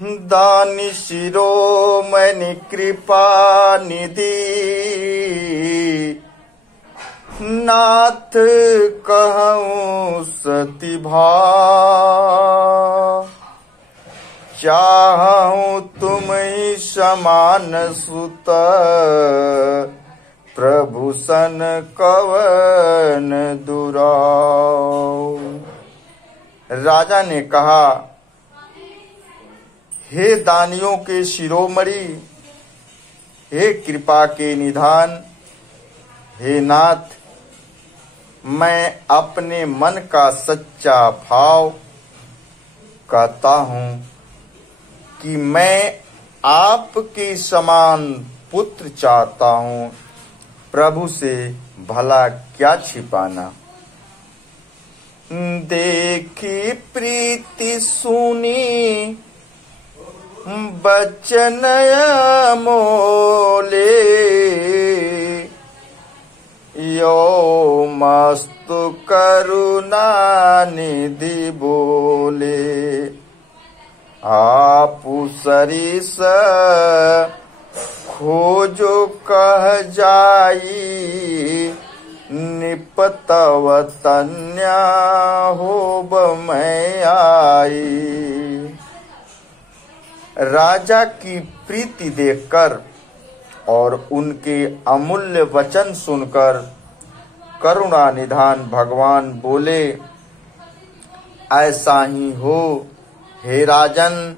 दानी शिरोमणि कृपा निधि नाथ कहूँ सती भाव चाहूँ तुम ही समान सुत प्रभु सन कवन दुराव। राजा ने कहा, हे दानियों के शिरोमणि, हे कृपा के निधान, हे नाथ, मैं अपने मन का सच्चा भाव कहता हूँ कि मैं आपके समान पुत्र चाहता हूँ। प्रभु से भला क्या छिपाना। देखी प्रीति सुनी बचन मोले यो मस्तु करुणा निधि बोले आपु सरिस खोजो कह जाई निपतव तन्या होब मैं आई। राजा की प्रीति देखकर और उनके अमूल्य वचन सुनकर करुणा निधान भगवान बोले, ऐसा ही हो हे राजन,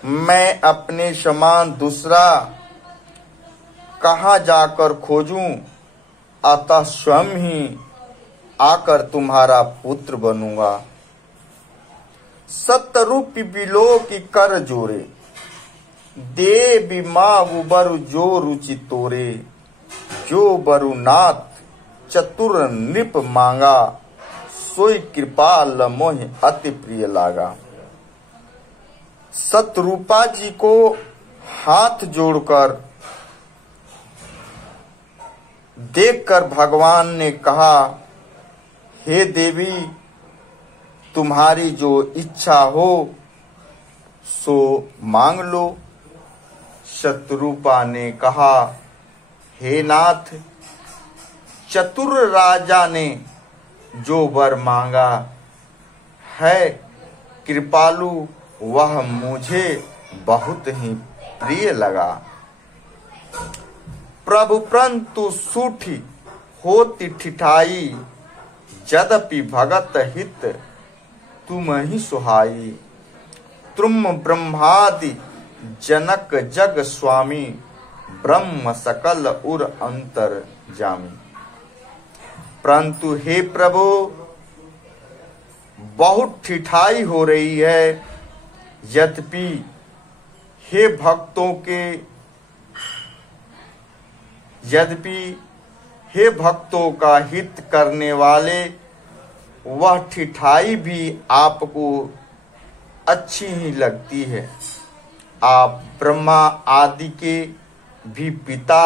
मैं अपने समान दूसरा कहाँ जाकर खोजूं, अतः स्वयं ही आकर तुम्हारा पुत्र बनूंगा। सतरूपी बिलो की कर जोरे दे बिमावु बरु जो रुचि तोरे जो बरु नाथ चतुर नृप मांगा सोई कृपाल मोहि अति प्रिय लागा। सतरूपा जी को हाथ जोड़कर देखकर भगवान ने कहा, हे देवी, तुम्हारी जो इच्छा हो सो मांग लो। शतरूपा ने कहा, हे नाथ, चतुर राजा ने जो वर मांगा है कृपालु वह मुझे बहुत ही प्रिय लगा। प्रभु परंतु सूठी होती ठिठाई यद्यपि भगत हित तुम ही सुहाई। तुम ब्रह्मादि जनक जग स्वामी ब्रह्म सकल उर अंतर जामी। परंतु हे प्रभु, बहुत ठिठाई हो रही है, यद्यपि हे भक्तों का हित करने वाले वह ठिठाई भी आपको अच्छी ही लगती है। आप ब्रह्मा आदि के भी पिता,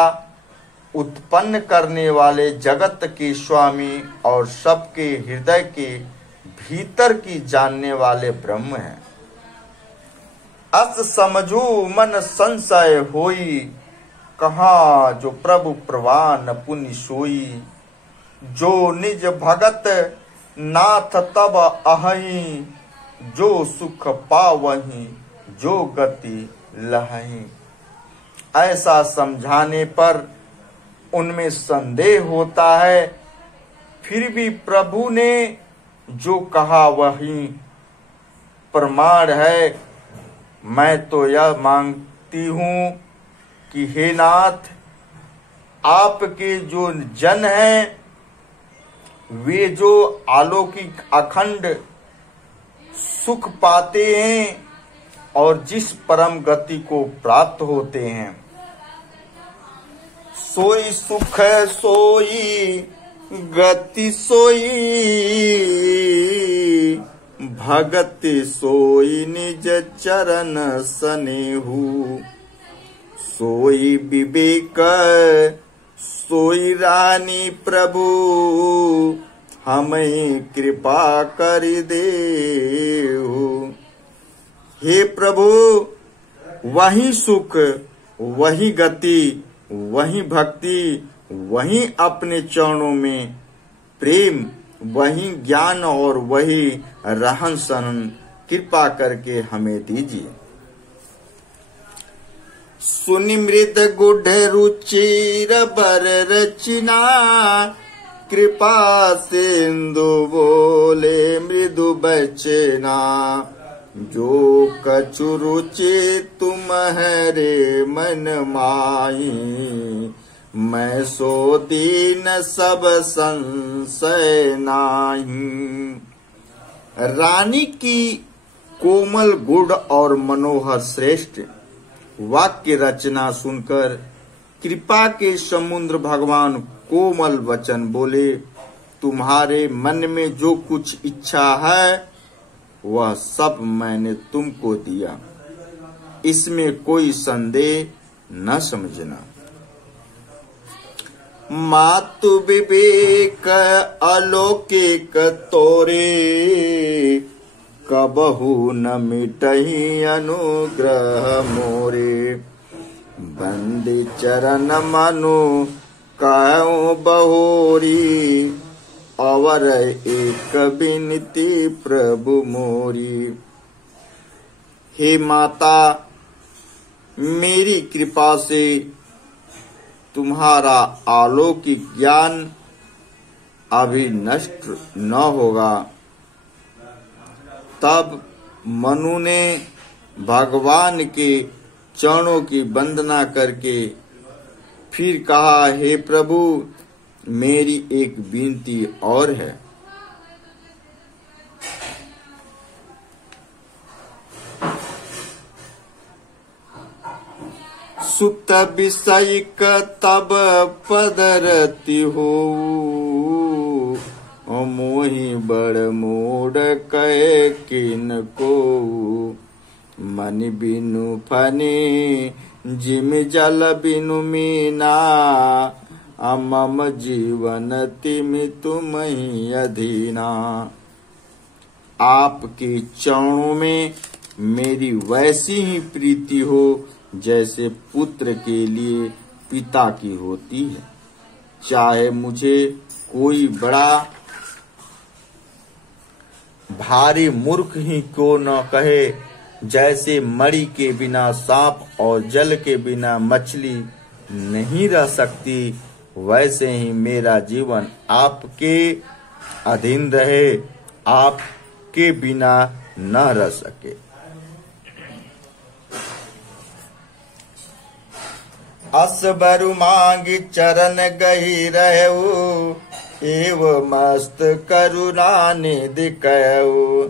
उत्पन्न करने वाले जगत के स्वामी और सबके हृदय के भीतर की जानने वाले ब्रह्म हैं। अस समझो मन संशय होई कहाँ जो प्रभु प्रवान पुनि सोई। जो निज भगत नाथ तब अहई जो सुख पावही जो गति लहई। ऐसा समझाने पर उनमें संदेह होता है, फिर भी प्रभु ने जो कहा वही प्रमाण है। मैं तो यह मांगती हूँ कि हे नाथ, आपके जो जन हैं वे जो अलौकिक अखंड सुख पाते हैं और जिस परम गति को प्राप्त होते हैं, सोई सुख सोई गति सोई भगत सोई निज चरण सनेहु। सोई विवेक सोई रानी प्रभु हमें कृपा कर देहु। हे प्रभु, वही सुख, वही गति, वही भक्ति, वही अपने चरणों में प्रेम, वही ज्ञान और वही रहन सहन कृपा करके हमें दीजिए। सुनि मृद गुढ़ रुचिर बर रचना, कृपा सिंधु बोले मृदु बचना। जो कछु रुचि तुम्हारे मन माही, मैं सो दीन सब संशय नाही। रानी की कोमल गुढ़ और मनोहर श्रेष्ठ वाक्य रचना सुनकर कृपा के समुद्र भगवान कोमल वचन बोले, तुम्हारे मन में जो कुछ इच्छा है वह सब मैंने तुमको दिया, इसमें कोई संदेह न समझना। मातु विवेक अलौकिक तोरे, कबहु न मिटहि अनुग्रह मोरे। बंदी चरण मनु कहूँ बहोरी, अवर एक बिनती प्रभु मोरी। हे माता, मेरी कृपा से तुम्हारा अलौकिक ज्ञान अभी नष्ट न होगा। तब मनु ने भगवान के चरणों की वंदना करके फिर कहा, हे प्रभु, मेरी एक विनती और है। सुत विषयिक तब पदरति हो, मोहि बड़ मोड़ कहे किन को। मन बिनु फने जिम जल बिनु मीना, मम जीवन तिम तुम ही अधीना। आपके चरणों में मेरी वैसी ही प्रीति हो जैसे पुत्र के लिए पिता की होती है। चाहे मुझे कोई बड़ा भारी मूर्ख ही क्यों न कहे, जैसे मणि के बिना सांप और जल के बिना मछली नहीं रह सकती, वैसे ही मेरा जीवन आपके अधीन रहे, आपके बिना न रह सके। असबरु मांग चरण गही रहु, एव मस्त करुणा निधि कहु।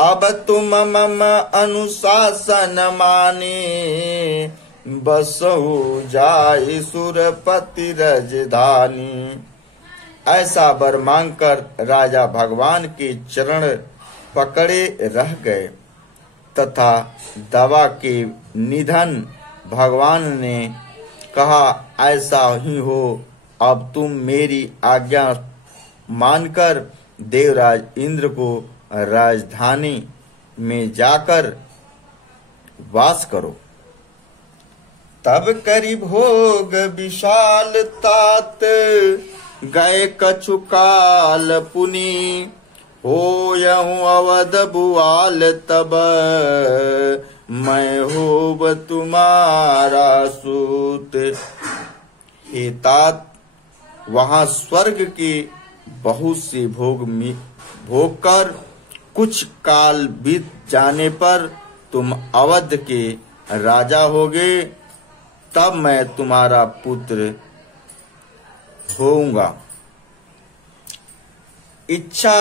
अब तुम मम अनुशासन मानी, बसहु जाय सुरपति राजधानी। ऐसा वर मांगकर राजा भगवान के चरण पकड़े रह गए तथा दवा के निधन भगवान ने कहा, ऐसा ही हो, अब तुम मेरी आज्ञा मानकर देवराज इंद्र को राजधानी में जाकर वास करो। तब करी भोग विशाल तात, गए कछु काल पुनि। होयहु अवध बुआल तब, मैं होब तुम्हारा सूत। हे तात, वहां स्वर्ग के बहुत से भोग कर कुछ काल बीत जाने पर तुम अवध के राजा होगे, तब मैं तुम्हारा पुत्र होऊंगा। इच्छा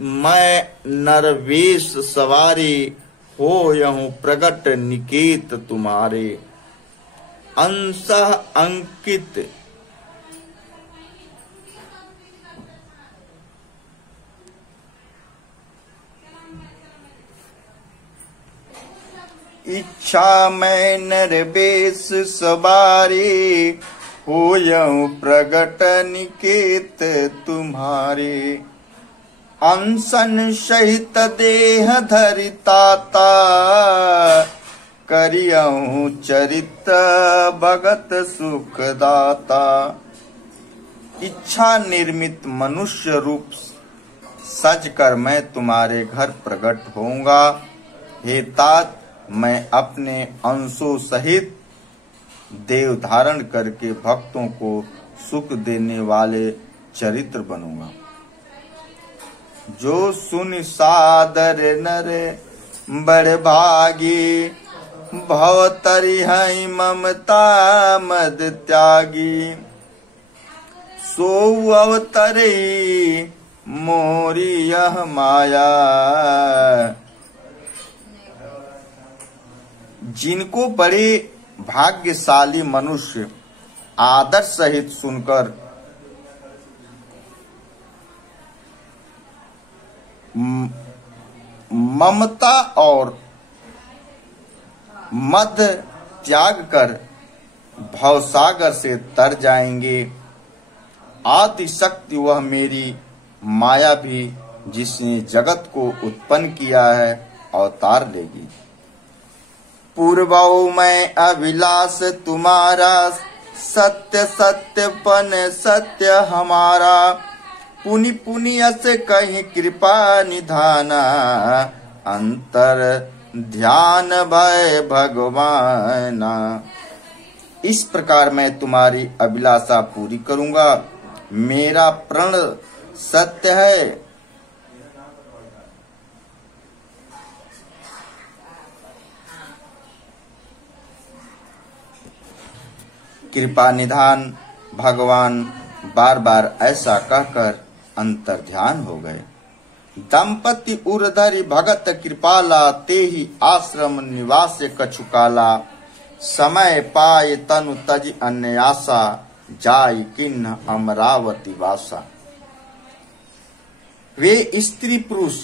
मैं नरवेश सवारी, होयहु प्रगट निकेत तुम्हारे। अंशः अंकित इच्छा मैं नरवेश सवारी, होयहु प्रगट निकेत तुम्हारे। अनशन सहित देह धरिताता, करियहूँ चरित भगत सुखदाता। इच्छा निर्मित मनुष्य रूप सज कर मैं तुम्हारे घर प्रकट होऊंगा। हे तात, मैं अपने अंशों सहित देव धारण करके भक्तों को सुख देने वाले चरित्र बनूंगा। जो सुन सादर नर बड़ भागी, भव तरि है ममता मद त्यागी। सो अवतरे मोरी यह माया, जिनको बड़े भाग्यशाली मनुष्य आदर सहित सुनकर ममता और मद त्याग कर भवसागर से तर जाएंगे। आदि शक्ति वह मेरी माया भी जिसने जगत को उत्पन्न किया है अवतार लेगी। पूर्वौ मैं अभिलाष तुम्हारा, सत्य सत्यपन सत्य हमारा। पुनि पुनि अस कहीं कृपा निधाना, अंतर ध्यान भय भगवाना। इस प्रकार मैं तुम्हारी अभिलाषा पूरी करूंगा। मेरा प्रण सत्य है। कृपा निधान भगवान बार बार ऐसा कहकर अंतर ध्यान हो गए। दंपति उरधरि भगत कृपाला, ते ही आश्रम निवास कछुकाला। समय पाए तनु तज अन्यासा, जाय किन्ह अमरावती वासा। वे स्त्री पुरुष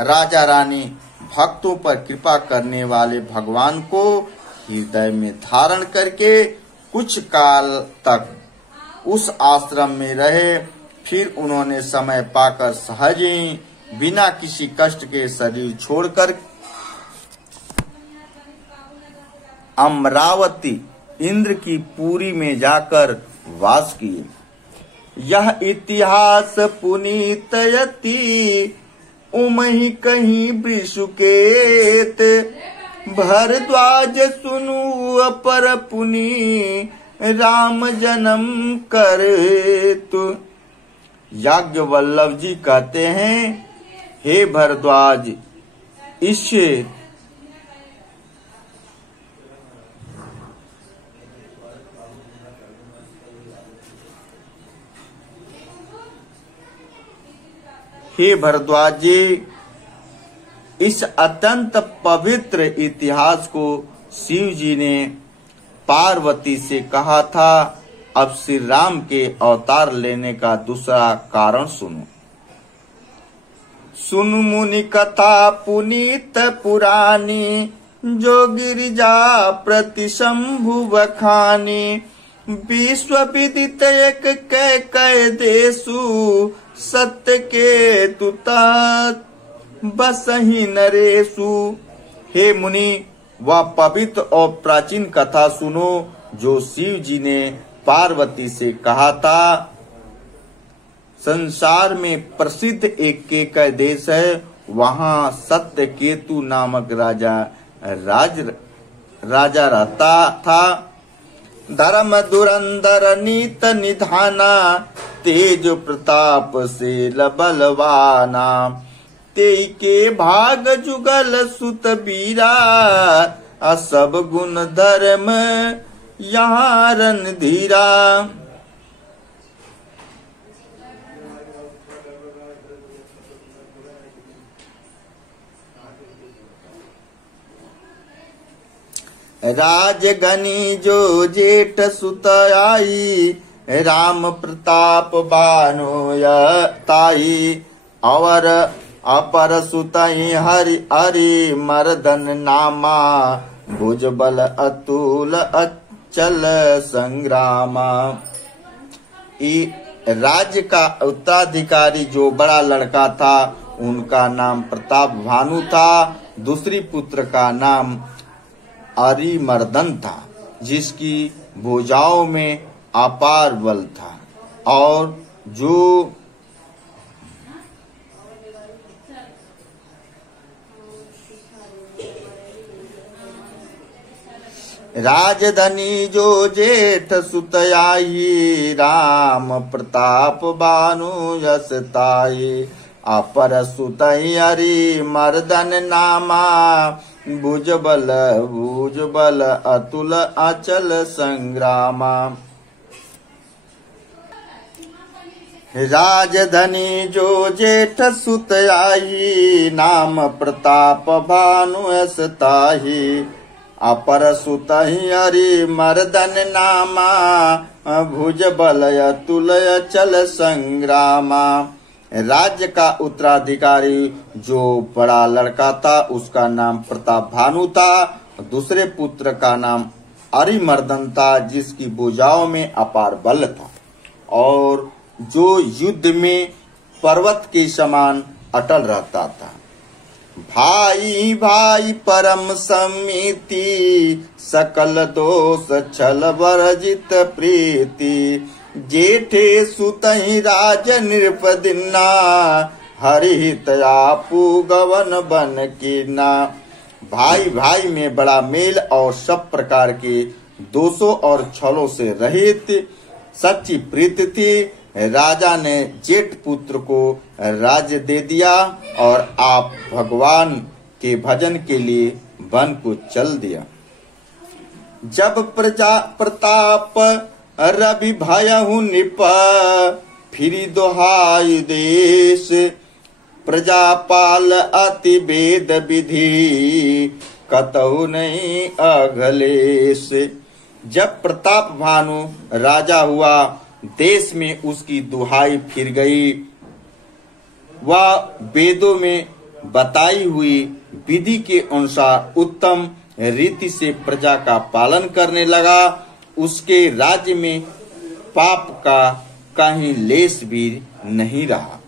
राजा रानी भक्तों पर कृपा करने वाले भगवान को हृदय में धारण करके कुछ काल तक उस आश्रम में रहे। फिर उन्होंने समय पाकर सहज ही बिना किसी कष्ट के शरीर छोड़कर अमरावती इंद्र की पुरी में जाकर वास किए। यह इतिहास पुनीत यति, उमहि कहीं वृषुकेत। भरद्वाज सुनु अपर पुनि, राम जन्म करेतु। याज्ञवल्लभ जी कहते हैं, हे भरद्वाज, इस हे भरद्वाज जी, इस अत्यंत पवित्र इतिहास को शिव जी ने पार्वती से कहा था। अब श्री राम के अवतार लेने का दूसरा कारण सुनो। सुन मुनि कथा पुनीत पुरानी, जो गिरिजा प्रति शंभु बखानी। विश्व विदित एक कै देशु, सत्य के तुता बसहि नरेशु। हे मुनि, वह पवित्र और प्राचीन कथा सुनो जो शिव जी ने पार्वती से कहा था। संसार में प्रसिद्ध एक केकय देश है। वहाँ सत्य केतु नामक राजा रहता था। धर्म धुरंधर नीत निधाना, तेज प्रताप से बलवाना। ते के भाग जुगल सुत बीरा, असब गुण धर्म यहाँ रणधीरा। राजगनी जो जेठ सुत आई, राम प्रताप बानोयताई। और अपर सुतई हरि हरि मर्दन नामा, भुजबल अतुल अचल संग्रामा। राज्य का उत्तराधिकारी जो बड़ा लड़का था उनका नाम प्रताप भानु था। दूसरी पुत्र का नाम अरिमर्दन था, जिसकी भुजाओं में अपार बल था और जो राजधनी जो जेठ सुतयाई, राम प्रताप भानु यस ताई। अपर सुतई अरिमर्दन नामा, भुजबल अतुल अचल संग्रामा। राजधनी जो जेठ सुतयाई, नाम प्रताप भानु यस ताही। अपर सुतहि अरिमर्दन नामा, भुजबल अतुल अचल संग्रामा। राज्य का उत्तराधिकारी जो बड़ा लड़का था उसका नाम प्रताप भानु था। दूसरे पुत्र का नाम अरिमर्दन था, जिसकी भुजाओं में अपार बल था और जो युद्ध में पर्वत के समान अटल रहता था। भाई भाई परम समिति, सकल दोष छल वर्जित प्रीति। जेठे सुतहि राज नृपदिन्ना, हरिहित आपू गवन बन कीना। भाई भाई में बड़ा मेल और सब प्रकार के दोषों और छलों से रहित सच्ची प्रीति थी। राजा ने जेठ पुत्र को राज्य दे दिया और आप भगवान के भजन के लिए वन को चल दिया। जब प्रजा प्रताप रवि भयहु निप, फिरी दोहाई देश। प्रजापाल अति वेद विधि, कतहु नहीं अघलेश। जब प्रताप भानु राजा हुआ, देश में उसकी दुहाई फिर गई। वह वेदों में बताई हुई विधि के अनुसार उत्तम रीति से प्रजा का पालन करने लगा। उसके राज्य में पाप का कहीं लेश भी नहीं रहा।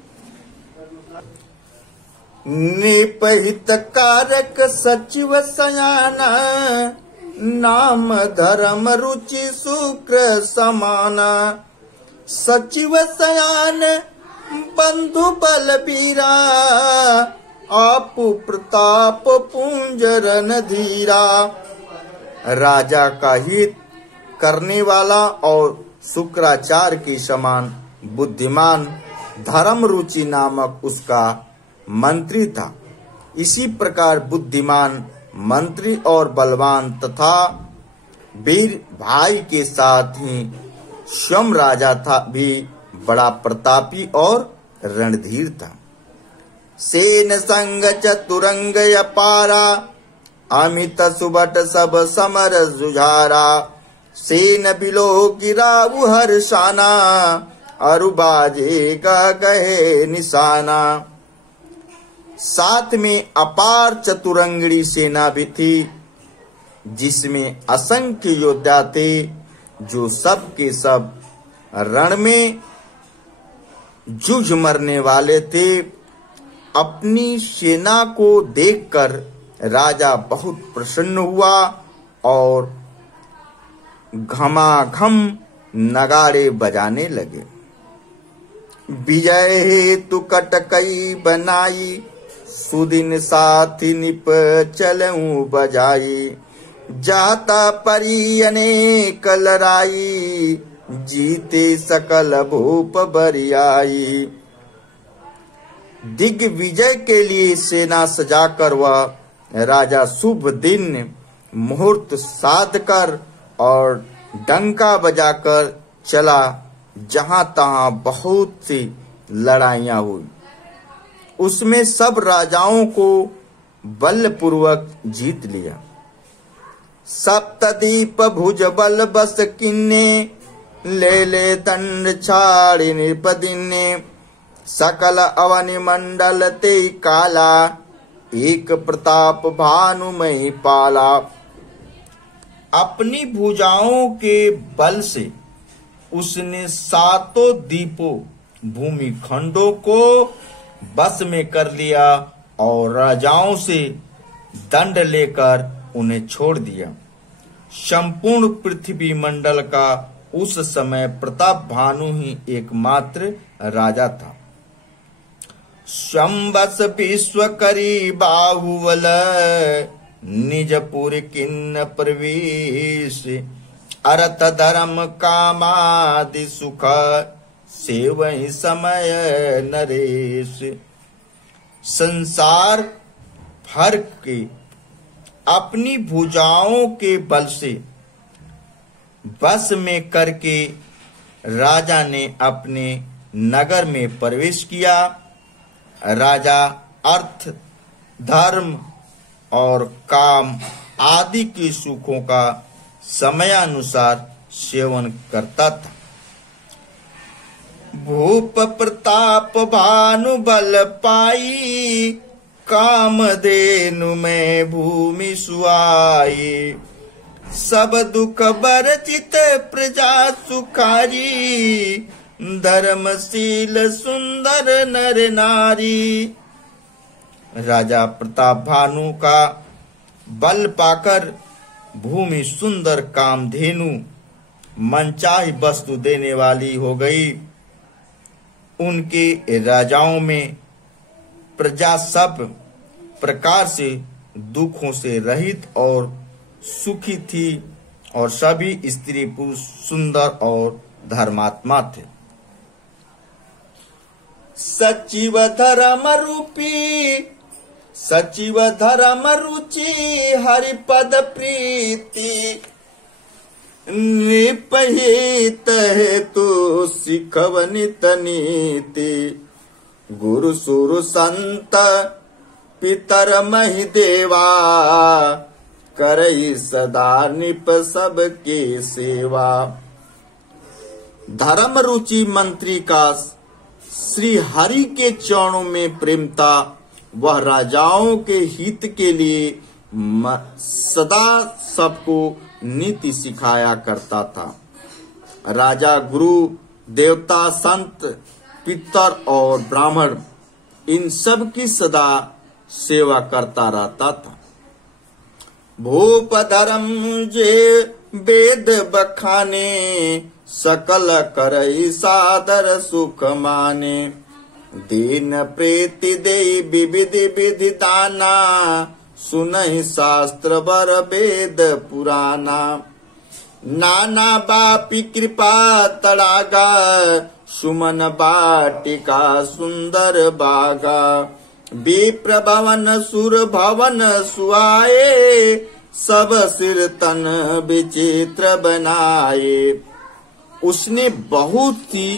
निपहित कारक सचिव सयाना, नाम धर्म रुचि शुक्र समाना। सचिव सयान बंधु बलबीरा, आपु प्रताप पुंज रणधीरा। राजा का हित करने वाला और शुक्राचार्य के समान बुद्धिमान धर्म रुचि नामक उसका मंत्री था। इसी प्रकार बुद्धिमान मंत्री और बलवान तथा वीर भाई के साथ ही स्वयं राजा था भी बड़ा प्रतापी और रणधीर था। सेन संग चतुरंग अपारा, अमित सुबट सब समर जुझारा। सेन बिलो गिराऊ हर्षाना, अरुबाजे का गहे निशाना। साथ में अपार चतुरंगड़ी सेना भी थी, जिसमें असंख्य योद्धा थे, जो सब के सब रण में जूझ मरने वाले थे। अपनी सेना को देखकर राजा बहुत प्रसन्न हुआ और घमाघम नगाड़े बजाने लगे। विजय हेतु कटकई बनाई, सुदिन साथी निप चलऊं बजाई। जाता परी अनेक लड़ाई, जीते सकल भूप बरियाई। दिग्विजय के लिए सेना सजाकर वह राजा शुभ दिन मुहूर्त साध कर और डंका बजाकर चला। जहां तहां बहुत सी लड़ाइयां हुई, उसमें सब राजाओं को बलपूर्वक जीत लिया। सप्तदीप भुज बल बस किन्ने, ले ले दंड छाड़ी निपदिन्ने। सकल अवनि मंडल ते काला, एक प्रताप भानुमय पाला। अपनी भुजाओं के बल से उसने सातों द्वीपों भूमि खंडों को बस में कर लिया और राजाओं से दंड लेकर उन्हें छोड़ दिया। संपूर्ण पृथ्वी मंडल का उस समय प्रताप भानु ही एकमात्र राजा था। संवस विश्व करी बाहुबल निजपुर किन्न प्रवेश अरथ धर्म कामादि सुख सेवहि समय नरेश। संसार भर के अपनी भुजाओं के बल से बस में करके राजा ने अपने नगर में प्रवेश किया। राजा अर्थ, धर्म और काम आदि के सुखों का समयानुसार सेवन करता था। भूप प्रताप भानु बल पाई कामधेनु में भूमि सुआई। सब दुख बरचित प्रजा सुखारी धर्मशील सुंदर नर नारी। राजा प्रताप भानु का बल पाकर भूमि सुंदर कामधेनु मनचाही वस्तु देने वाली हो गई। उनके राजाओं में प्रजा सब प्रकार से दुखों से रहित और सुखी थी और सभी स्त्री पुरुष सुंदर और धर्मात्मा थे। सचिव धर्म रूपी सचिव धर्म रुचि हरिपद प्रीति निपहित हेतु सिखवनित नीति। गुरु सुरु संत पितर महि देवा करई सदा निप सबके सेवा। धर्म रुचि मंत्री का श्री हरि के चरणों में प्रेम था। वह राजाओं के हित के लिए सदा सबको नीति सिखाया करता था। राजा गुरु देवता संत पितर और ब्राह्मण इन सब की सदा सेवा करता रहता था। भूप धर्म जे वेद बखाने सकल करई सादर सुख माने। दीन प्रीति दे विविध विधि दाना सुनहि शास्त्र वर वेद पुराना। नाना बापी कृपा तड़ागा सुमन बाटिका सुंदर बागा। विप्र भवन सुर भवन सुआए सब सिर तन विचित्र बनाए। उसने बहुत सी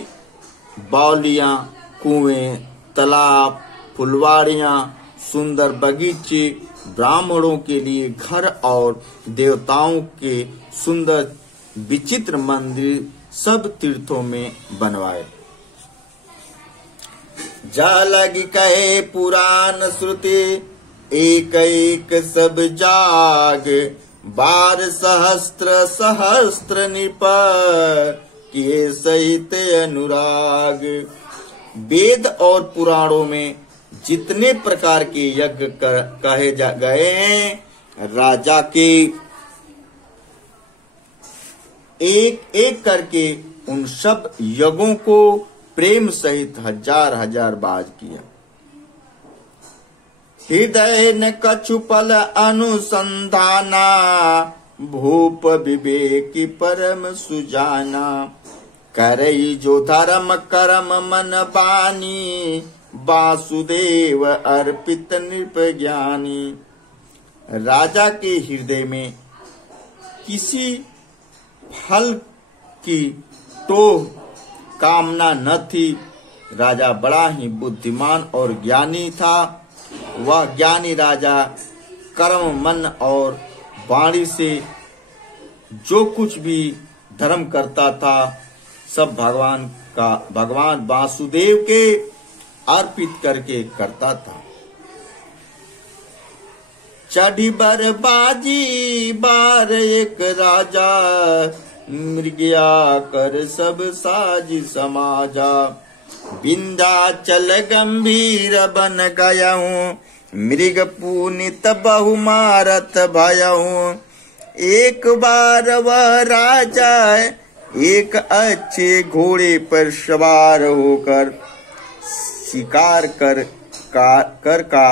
बावलियां, कुएं, तालाब, फुलवाड़ियां, सुंदर बगीचे, ब्राह्मणों के लिए घर और देवताओं के सुंदर विचित्र मंदिर सब तीर्थों में बनवाए। जालगी कहे पुराण श्रुति एक एक सब जाग। 12 सहस्त्र सहस्त्र निप किए सहित अनुराग। वेद और पुराणों में जितने प्रकार के यज्ञ कहे गए हैं, राजा के एक एक करके उन सब यज्ञों को प्रेम सहित हजार हजार बार किया। हृदय न कछु पल अनुसंधाना भूप विवेकी परम सुजाना। करई जो धर्म कर्म मन बानी वासुदेव अर्पित नृप ज्ञानी। राजा के हृदय में किसी फल की टोह कामना न थी। राजा बड़ा ही बुद्धिमान और ज्ञानी था। वह ज्ञानी राजा कर्म मन और वाणी से जो कुछ भी धर्म करता था सब भगवान वासुदेव के अर्पित करके करता था। चढ़ी बरबाजी बार एक राजा मृगया कर सब साज समाजा। विंध्याचल गंभीर बन गयऊँ, मृग पुनित बहु मारत भयऊँ। एक बार वह राजा एक अच्छे घोड़े पर सवार होकर शिकार कर का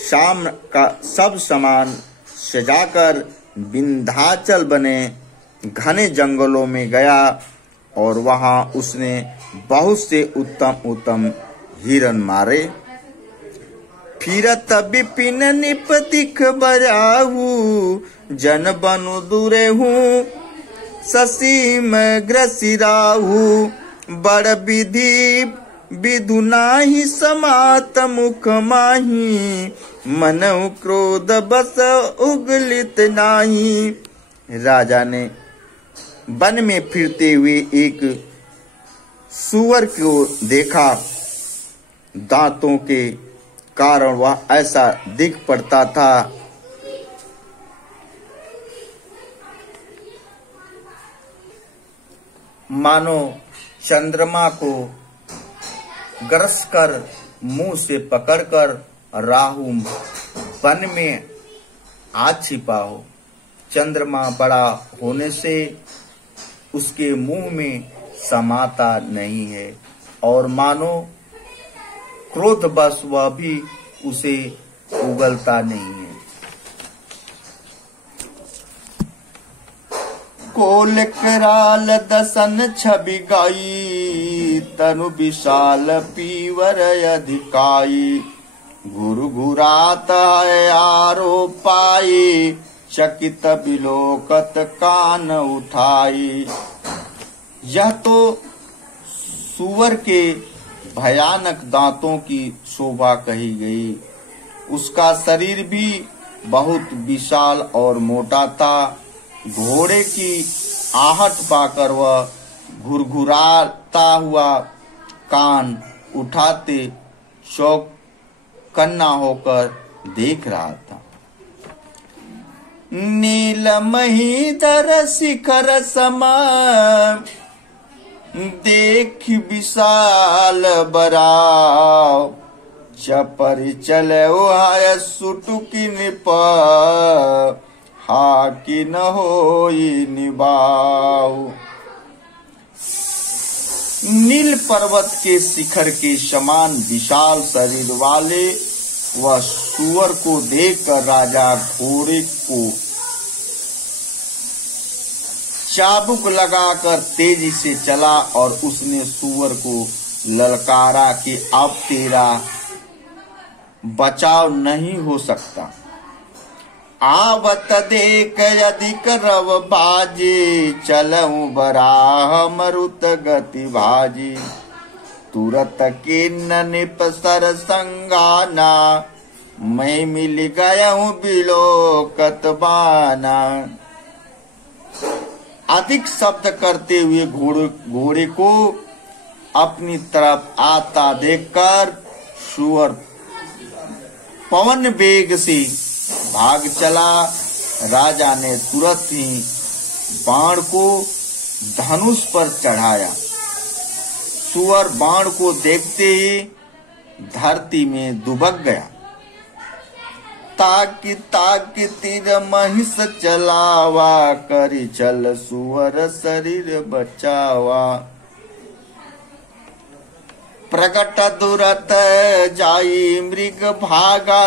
शाम का सब सामान सजाकर विंध्याचल बने घने जंगलों में गया और वहां उसने बहुत से उत्तम उत्तम हिरण मारे। फिरत विपिन निप दिख बराहू, जन बनु दूरे हूँ ससीम ग्रसिराहू। बड़ विधि विधु नाही समात मुख माही, मनहु क्रोध बस उगलित नाही। राजा ने वन में फिरते हुए एक सूअर को देखा। दांतों के कारण वह ऐसा दिख पड़ता था मानो चंद्रमा को ग्रस कर मुंह से पकड़कर राहु वन में आ छिपा हो। चंद्रमा बड़ा होने से उसके मुंह में समाता नहीं है और मानो क्रोधवश वह भी उसे उगलता नहीं है। कोल कराल दसन छवि गाई, तनु विशाल पीवर अधिकाई। गुरु घुरात है आरो पाई, चकित बिलोकत कान उठाई। यह तो सूअर के भयानक दांतों की शोभा कही गई। उसका शरीर भी बहुत विशाल और मोटा था। घोड़े की आहट पाकर वह घुरघुराता हुआ कान उठाते चौकन्ना होकर देख रहा था। नीलमहीधर शिखर समा देख विशाल बराव, चपरि चले हाय सुटुकी निप, हा कि न होई निभाव। नील पर्वत के शिखर के समान विशाल शरीर वाले वह सूअर को देखकर राजा घोड़े को चाबुक लगाकर तेजी से चला और उसने सूअर को ललकारा कि अब तेरा बचाव नहीं हो सकता। आवत देख अधिक रव बाजे, चलऊं बराह मरुत गति भाजी। तुरत किन्न निप सर संगाना, मैं मिल गया हूँ बिलोकत बाना। अधिक शब्द करते हुए घोड़े को अपनी तरफ आता देखकर सूअर पवन वेग से भाग चला। राजा ने तुरंत ही बाण को धनुष पर चढ़ाया। सूअर बाण को देखते ही धरती में दुबक गया। ताकि ताकि तीर महिष चलावा, करी चल सूअर शरीर बचावा। प्रकट दुरत जाई मृग भागा,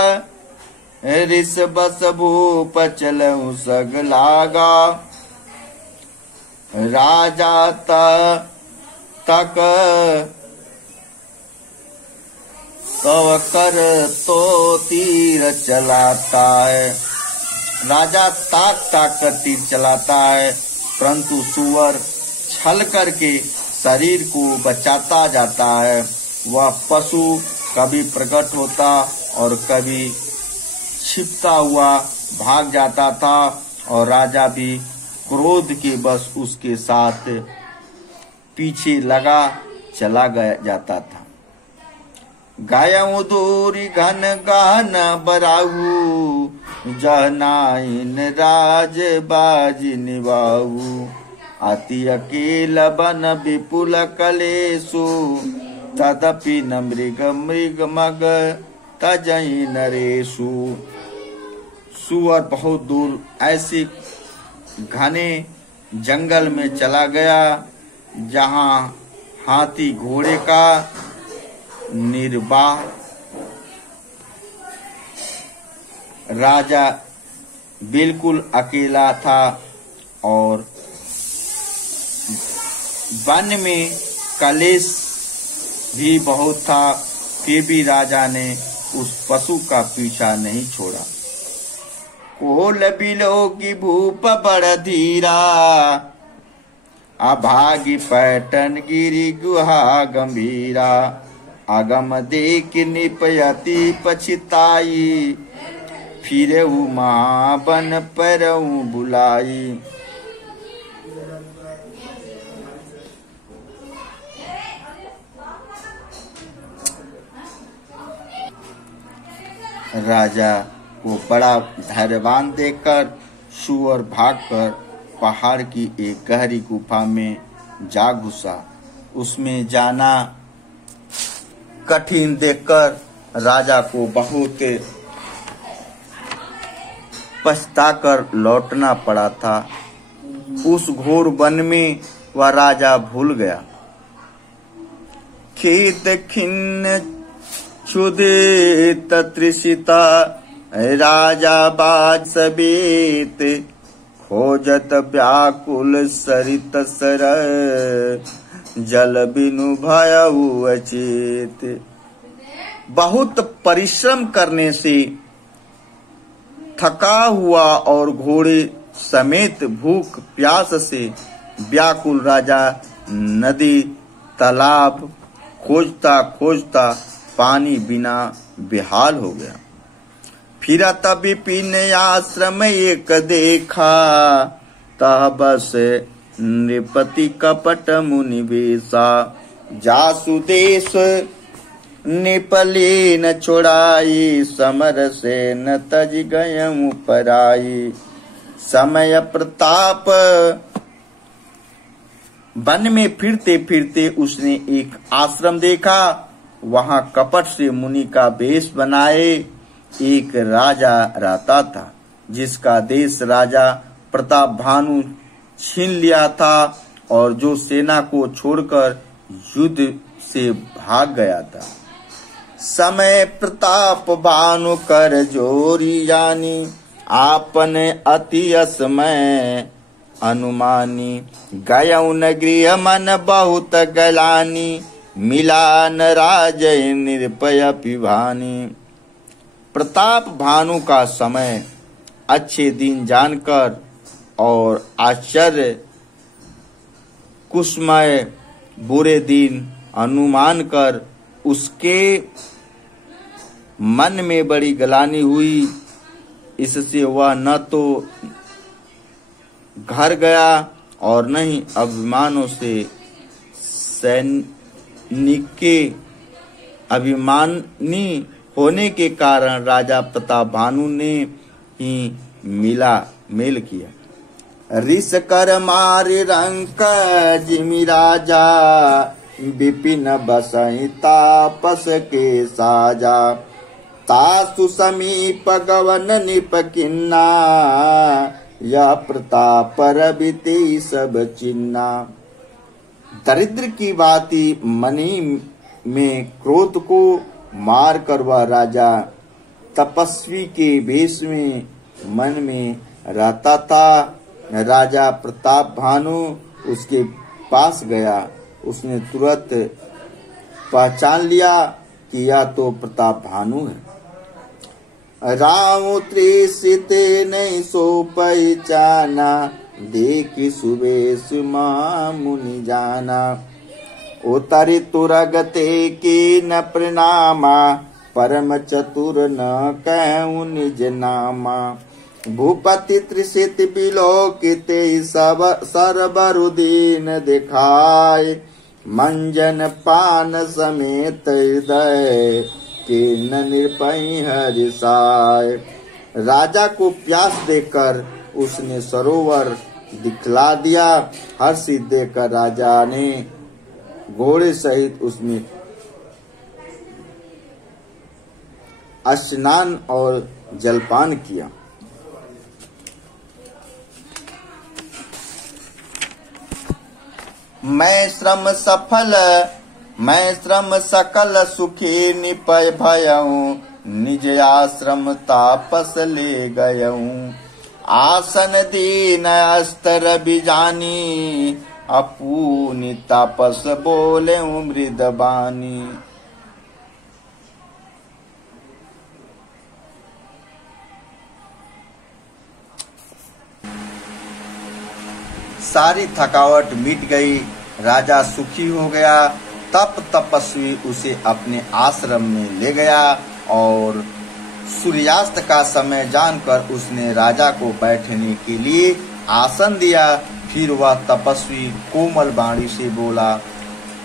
ऋष बस भूप चलऊ सग लागा। राजा तक तव कर तो तीर चलाता है। राजा ताक ताक कर तीर चलाता है, परंतु सूअर छल करके शरीर को बचाता जाता है। वह पशु कभी प्रकट होता और कभी छिपता हुआ भाग जाता था और राजा भी क्रोध के बस उसके साथ पीछे लगा चला जाता था। गायऊ दूरी घन गान बराहू, जहनाइन राज बाज निभाऊ। अति अकेल बन विपुल कलेषु तदपि न मृग मृग मग तजई नरेशु। सुअर बहुत दूर ऐसे घने जंगल में चला गया जहाँ हाथी घोड़े का निर्वाह। राजा बिल्कुल अकेला था और वन में कलेश भी बहुत था, फिर भी राजा ने उस पशु का पीछा नहीं छोड़ा। कोल बिलो की भूप बड़ धीरा अभागी पैटन गिरी गुहा गंभीरा। अगम देख निपयति पछिताई फिर महाबन परऊ बुलाई। राजा को बड़ा धैर्यवान देखकर सुअर भागकर पहाड़ की एक गहरी गुफा में जा घुसा। उसमें जाना कठिन देखकर राजा को बहुत पछताकर लौटना पड़ा था। उस घोर वन में वह राजा भूल गया। खेत खिन्न क्षुधित तृषिता राजा बाज सቤत खोजत व्याकुल सरित सर जल बिनु भयउ अचेत। बहुत परिश्रम करने से थका हुआ और घोड़े समेत भूख प्यास से व्याकुल राजा नदी तालाब खोजता खोजता पानी बिना बेहाल हो गया। फिरा तभी पीने आश्रम एक देखा तह बस नृपति कपट मुनि वेशा। जासु देश निपले न छोड़ाई समर से न तज गयम पराई। समय प्रताप वन में फिरते फिरते उसने एक आश्रम देखा। वहां कपट से मुनि का वेश बनाए एक राजा रहता था, जिसका देश राजा प्रताप भानु छीन लिया था और जो सेना को छोड़कर युद्ध से भाग गया था। समय प्रताप भानु कर जोरी जानी आपने अति असमय अनुमानी। गयौ न गृह मन बहुत गलानी मिला न राजय निर्भय पिभानी। प्रताप भानु का समय अच्छे दिन जानकर और आश्चर्य कुसमय बुरे दिन अनुमान कर उसके मन में बड़ी गलानी हुई। इससे वह न तो घर गया और न ही अभिमानों से सैनिक के अभिमानी होने के कारण राजा प्रताप भानु ने ही मेल किया। रिस कर मारे रंक जिमि राजा विपिन बसई तापस के साजा। तासु समीप गवन निप किन्ना या प्रताप रबिते सब चिन्ना। दरिद्र की भांति मणि में क्रोध को मार कर वह राजा तपस्वी के वेश में मन में रहता था। राजा प्रताप भानु उसके पास गया। उसने तुरंत पहचान लिया कि यह तो प्रताप भानु है। राम त्रिसिते नहीं सो पहचाना देखी सुबेश मुनि जाना। उतरि तुरगते की न प्रणामा परम चतुर न कहूँ निज नामा। भूपति त्रिसित बिलोकित सब सर्वरुदीन दिखाए मंजन पान समेत हृदय के न निरपई हरिसाय। राजा को प्यास देकर उसने सरोवर दिखला दिया। हर्षित देखकर राजा ने घोड़े सहित उसमें स्नान और जलपान किया। मैं श्रम सकल सुखी निपय भयऊं, निज आश्रम तापस ले गयऊं। आसन दीन अस्तर बिजानी, अपूनि तापस बोले मृद बानी। सारी थकावट मिट गई, राजा सुखी हो गया। तप तपस्वी उसे अपने आश्रम में ले गया और सूर्यास्त का समय जानकर उसने राजा को बैठने के लिए आसन दिया। फिर वह तपस्वी कोमल वाणी से बोला,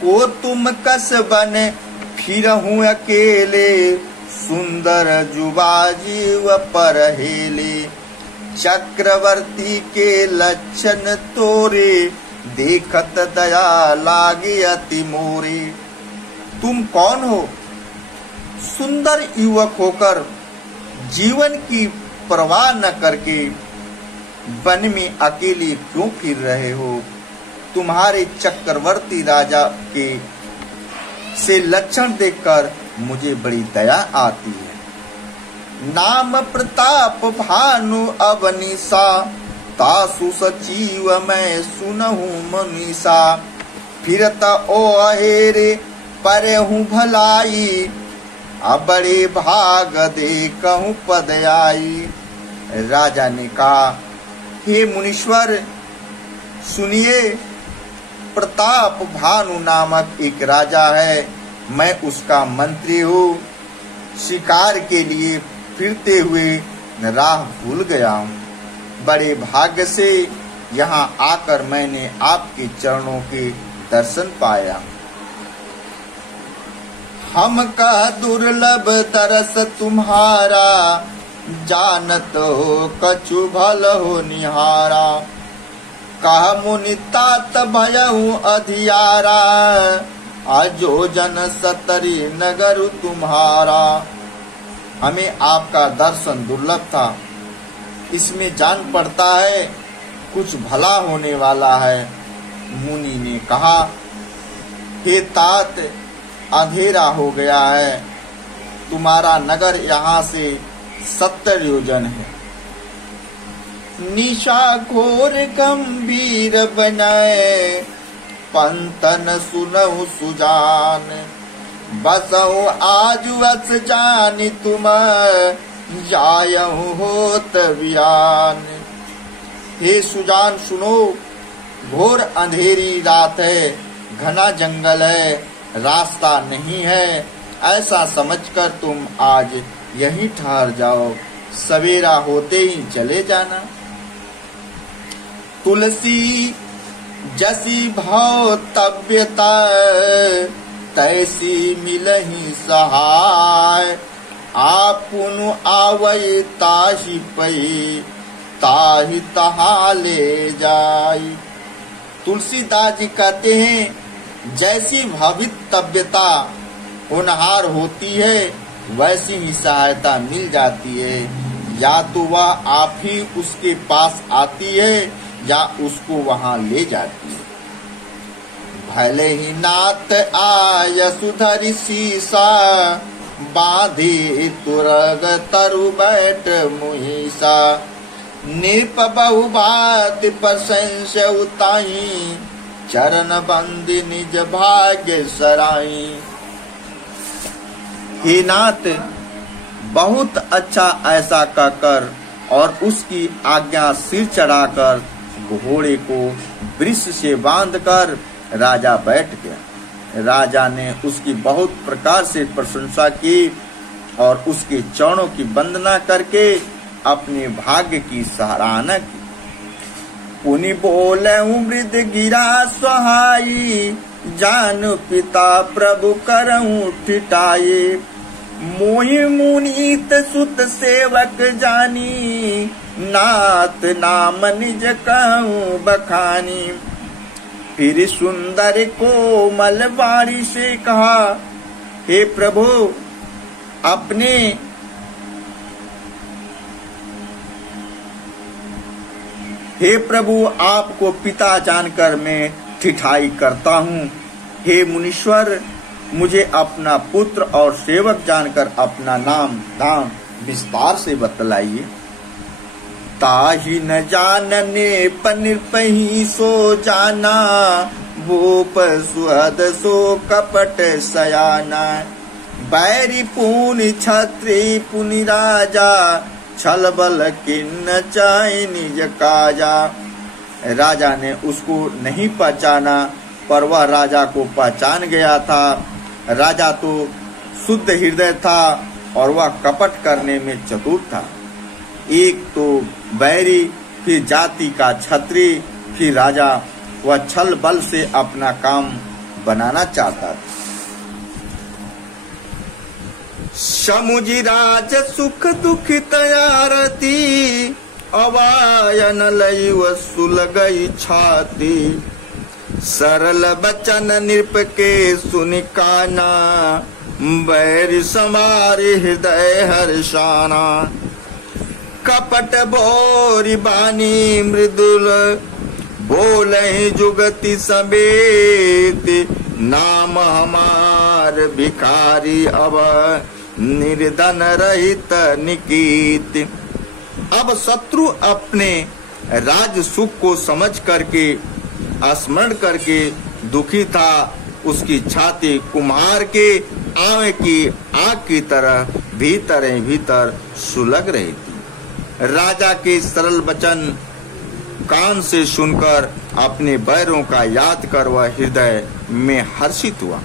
को तुम कस बने फिरहूं अकेले, सुंदर जुबा जीव पर हेले। चक्रवर्ती के लक्षण तोरे, देखत दया लागे अति मोरे। तुम कौन हो? सुंदर युवक होकर जीवन की परवाह न करके वन में अकेले क्यों फिर रहे हो? तुम्हारे चक्रवर्ती राजा के से लक्षण देखकर मुझे बड़ी दया आती है। नाम प्रताप भानु अवनीसा, तासु सचिव मैं सुनहु मनीषा। फिरत ओ अहेरे परे हूँ भलाई, अब बड़े भाग देखहूं पद आई। राजा ने कहा, हे मुनीश्वर सुनिए, प्रताप भानु नामक एक राजा है, मैं उसका मंत्री हूँ। शिकार के लिए फिरते हुए राह भूल गया हूँ। बड़े भाग्य से यहाँ आकर मैंने आपके चरणों के दर्शन पाया। हम का दुर्लभ तरस तुम्हारा, जानत हो कछु भल हो निहारा। कह मुनि तात भयहु अधियारा, अजो जन सतरी नगर तुम्हारा। हमें आपका दर्शन दुर्लभ था, इसमें जान पड़ता है कुछ भला होने वाला है। मुनि ने कहा, हे तात, अंधेरा हो गया है, तुम्हारा नगर यहाँ से 70 योजन है। निशा घोर गंभीर बनाए, पंतन सुनहु सुजान। बसहु आज वस जानी तुम, जायहु होत बियान। हे सुजान सुनो, घोर अंधेरी रात है, घना जंगल है, रास्ता नहीं है। ऐसा समझकर तुम आज यहीं ठहर जाओ, सवेरा होते ही चले जाना। तुलसी जसी भाव तव्यता, तैसी मिलही सहाय। आपुनु आवै ताहि पई, ताहि तहा ले जाई। तुलसीदास जी कहते हैं, जैसी भवितव्यता होनहार होती है, वैसी ही सहायता मिल जाती है। या तो वह आप ही उसके पास आती है या उसको वहां ले जाती है। भले ही नाथ आय सुधरि सीसा, बांधी तुरग तरु बैठ मुहिसा। नृप बहु बात प्रशंस उताई, चरण बंदी निज भाग्य सराई। हे नाथ, बहुत अच्छा ऐसा कहकर और उसकी आज्ञा सिर चढ़ाकर घोड़े को वृष से बांधकर राजा बैठ गया। राजा ने उसकी बहुत प्रकार से प्रशंसा की और उसके चरणों की वंदना करके अपने भाग्य की सराहना की। पुनि बोले मृद गिरा सहाई, जान पिता प्रभु करऊं ठिठाई। मोहि मुनीत सुत सेवक जानी, नाथ नाम निज कहूँ बखानी। फिर सुंदर कोमल वाणी से कहा, हे प्रभु अपने हे प्रभु आपको पिता जानकर मैं ठिठाई करता हूँ। हे मुनीश्वर मुझे अपना पुत्र और सेवक जानकर अपना नाम दाम विस्तार से बतलाइए। ताहि न जानने पनिरपहि सो जाना, वो सुहद सो कपट सयाना। बैरी पुनि छत्री पुनि राजा, छल बल किन्न चाहि निज काजा। राजा ने उसको नहीं पहचाना, पर वह राजा को पहचान गया था। राजा तो शुद्ध हृदय था और वह कपट करने में चतुर था। एक तो बैरी, फिर जाति का छत्री, फिर राजा। वह छल बल से अपना काम बनाना चाहता था। समुझि राज सुख दुख तयारती, अवायन लई वसुल गई छाती। सरल बचन नृप के सुनि काना, बैर समारे हृदय हर्षाना। कपट बोरी बानी मृदुल, बोले जुगति समेत। नाम हमार भिखारी अब, निर्धन रहित निकीत। अब शत्रु अपने राज सुख को समझ करके स्मरण करके दुखी था। उसकी छाती कुम्हार के आंव की आग की तरह भीतर भीतर सुलग रही थी। राजा के सरल वचन कान से सुनकर अपने बैरों का याद कर वह हृदय में हर्षित हुआ।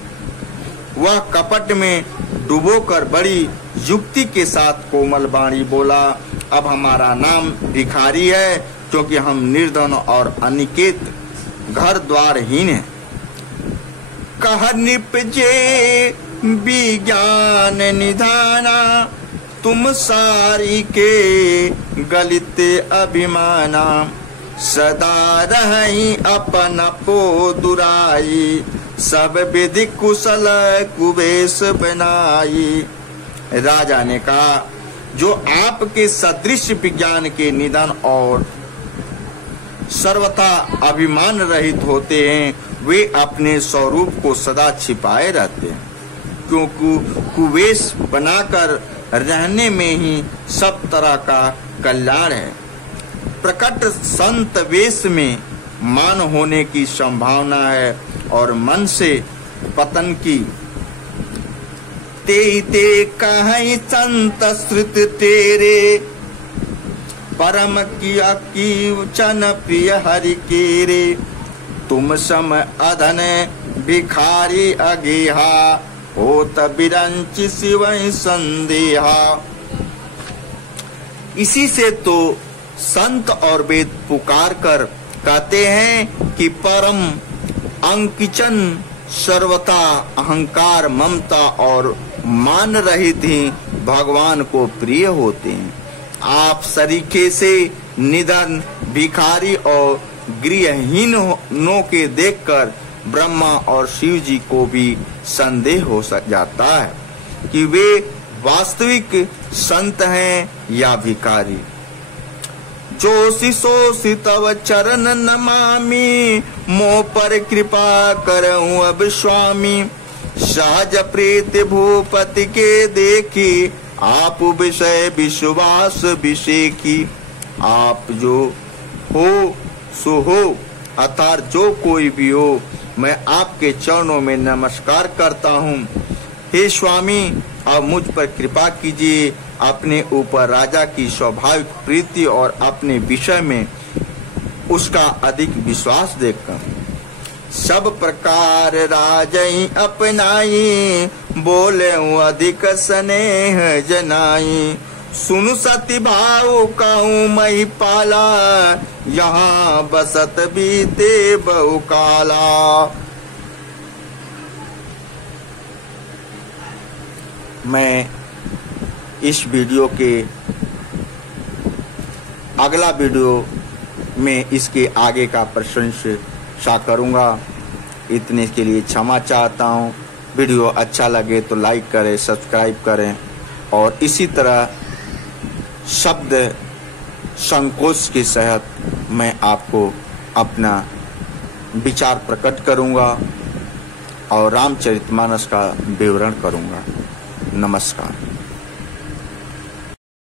वह कपट में डुबोकर बड़ी युक्ति के साथ कोमल वाणी बोला, अब हमारा नाम भिखारी है, क्योंकि हम निर्धन और अनिकेत घर द्वारहीन हैं। कह निपजे विज्ञान निधाना, तुम सारी के गलित अभिमाना। सदा रही अपन पो दुराई, सब विधि कुशल कुबेश बनाई। राजा ने कहा, जो आपके सदृश विज्ञान के निधन और सर्वथा अभिमान रहित होते हैं, वे अपने स्वरूप को सदा छिपाए रहते हैं, क्योंकि कुवेश बनाकर रहने में ही सब तरह का कल्याण है। प्रकट संत वेश में मान होने की संभावना है और मन से पतन की। ते ते कहीं संत श्रुत तेरे, परम किया की चन प्रिय हरि केरे। तुम सम अधन भिखारी अगेहा, होत बिरंच शिव संदेहा। इसी से तो संत और वेद पुकार कर कहते हैं कि परम अंकिचन सर्वथा अहंकार ममता और मान रहित ही भगवान को प्रिय होते हैं। आप सरीखे से निधन भिखारी और गृहहीनों के देखकर ब्रह्मा और शिव जी को भी संदेह हो जाता है कि वे वास्तविक संत हैं या भिखारी। जोशी सोशी तव चरण नमामि, मोह पर कृपा करऊं अब स्वामी। सहज प्रीत भूपति के देखी, आप विषय विश्वास विषेकी। आप जो हो सो हो, अर्थात जो कोई भी हो, मैं आपके चरणों में नमस्कार करता हूँ। हे स्वामी, अब मुझ पर कृपा कीजिए। अपने ऊपर राजा की स्वाभाविक प्रीति और अपने विषय में उसका अधिक विश्वास देखकर सब प्रकार राजई अपनाई, बोले अधिक स्नेह जनाई। सुनु सती भाव कहूँ मही पाला, यहाँ बसत बीते बहु काला। मैं इस वीडियो के अगला वीडियो में इसके आगे का प्रशंसा करूँगा। इतने के लिए क्षमा चाहता हूँ। वीडियो अच्छा लगे तो लाइक करें, सब्सक्राइब करें और इसी तरह शब्द संकोच के साथ मैं आपको अपना विचार प्रकट करूँगा और रामचरितमानस का विवरण करूँगा। नमस्कार।